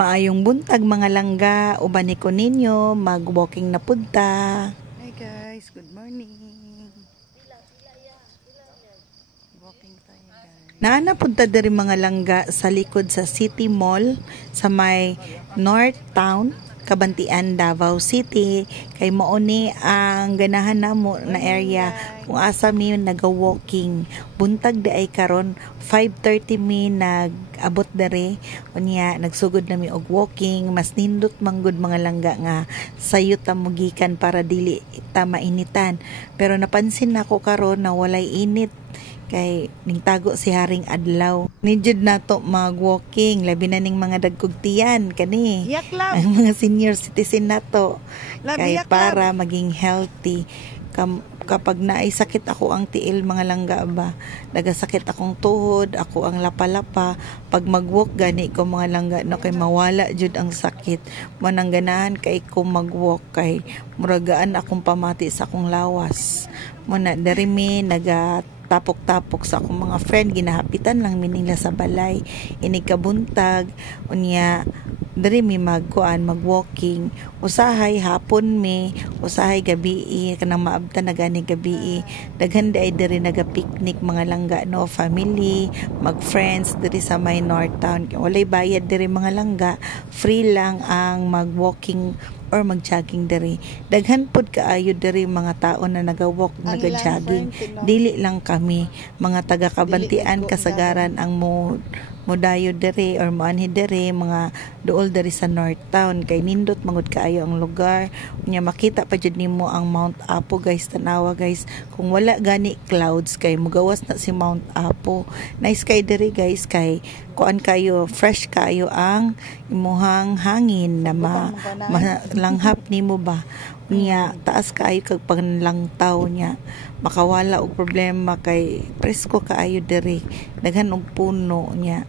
Maayong buntag mga langga, uban ko ninyo, mag-walking na punta. Hi guys, good morning. Walking tayo guys. Naana punta diri mga langga sa likod sa City Mall sa may North Town, Kabantian, Davao City. Kay mauni ang ganahan namo na area kung asa mi naga-walking. Buntag di ay karon 5:30 mi nag-abot dere. Unya nagsugod na mi og walking, mas nindot manggod mga langga nga sayo ta mugikan para dili ta mainitan. Pero napansin nako karon na walay init kay ningtago si haring adlaw. Nijud nato mag-walking labi na ning mga dagkugtiyan kani. Ang mga senior citizen nato kay para maging healthy. Kapag naay sakit ako ang tiil mga langga ba, nagasakit akong tuhod, ako ang lapa-lapa, pag mag-walk gani ko mga langga no kay mawala jud ang sakit. Manang ganahan kay ko mag-walk kay muragaan akong pamati sa akong lawas. Muna diri mi tapok-tapok sa akong mga friend, ginahapitan lang minila sa balay, inikabuntag, unya diri mi mag-walking, usahay hapon mi, usahay gabi, kanang maabtan na gani gabi, daghan ay diri naga-picnic mga langga no, family, mag-friends diri sa may North Town, walay bayad diri mga langga, free lang ang mag-walking or mag-jogging diri. Daghan pod kaayo diri mga tao na naga-walk, naga-jogging. Dili lang kami mga taga-Kabantian kasagaran ang modayo diri or moanhi diri mga duol diri sa North Town kay nindot mangud kaayo ang lugar. Unya makita pa jud nimo ang Mount Apo guys, tanawa guys. Kung wala gani clouds kay mugawas na si Mount Apo. Nice kay diri guys kay kuan kayo, fresh kayo ang imuhang hangin na langhap nimo ba. Unya taas kaayo kag panlangtaw niya, makawala og problema kay presko kaayo diri, daghan og puno niya,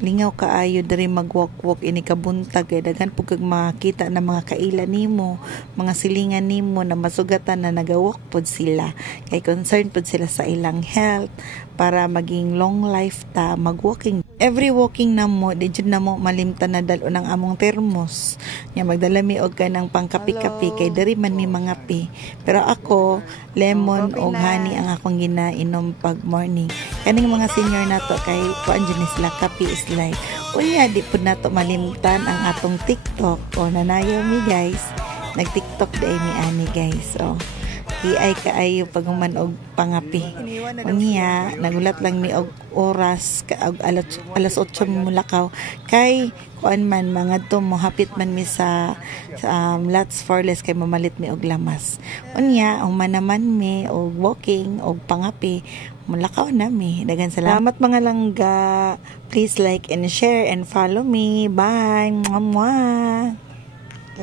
lingaw kaayo diri mag-walk ini kabuntag kay daghan pug kag makita na mga kaila nimo, mga silingan nimo na masugatan na naga-walk pod sila kay concerned pod sila sa ilang health para maging long life ta mag-walking. Every walking namo di jud namo malimtan na dalo ng among termos nya magdala mi og kanang pangkapi-kapi kay diri man mi mangapi, pero ako lemon og honey ang akong ginainom pag morning. Kaning mga senior nato kay kuan jud sila, kapi is life. Unya di pud nato malimtan ang atong TikTok. O nanayo mi guys, nag TikTok day mi ani guys. So ay kaayo paghuman og pangapi. Unya nagulat lang mi og oras og alas 8 mulakaw kay kuan man mga to mohapit man mi sa Lots Forless kay mamalit mi og lamas. Unya human naman mi og walking og pangapi, mulakaw na mi. Dagan salamat mga langga. Please like and share and follow me. Bye. Mwah.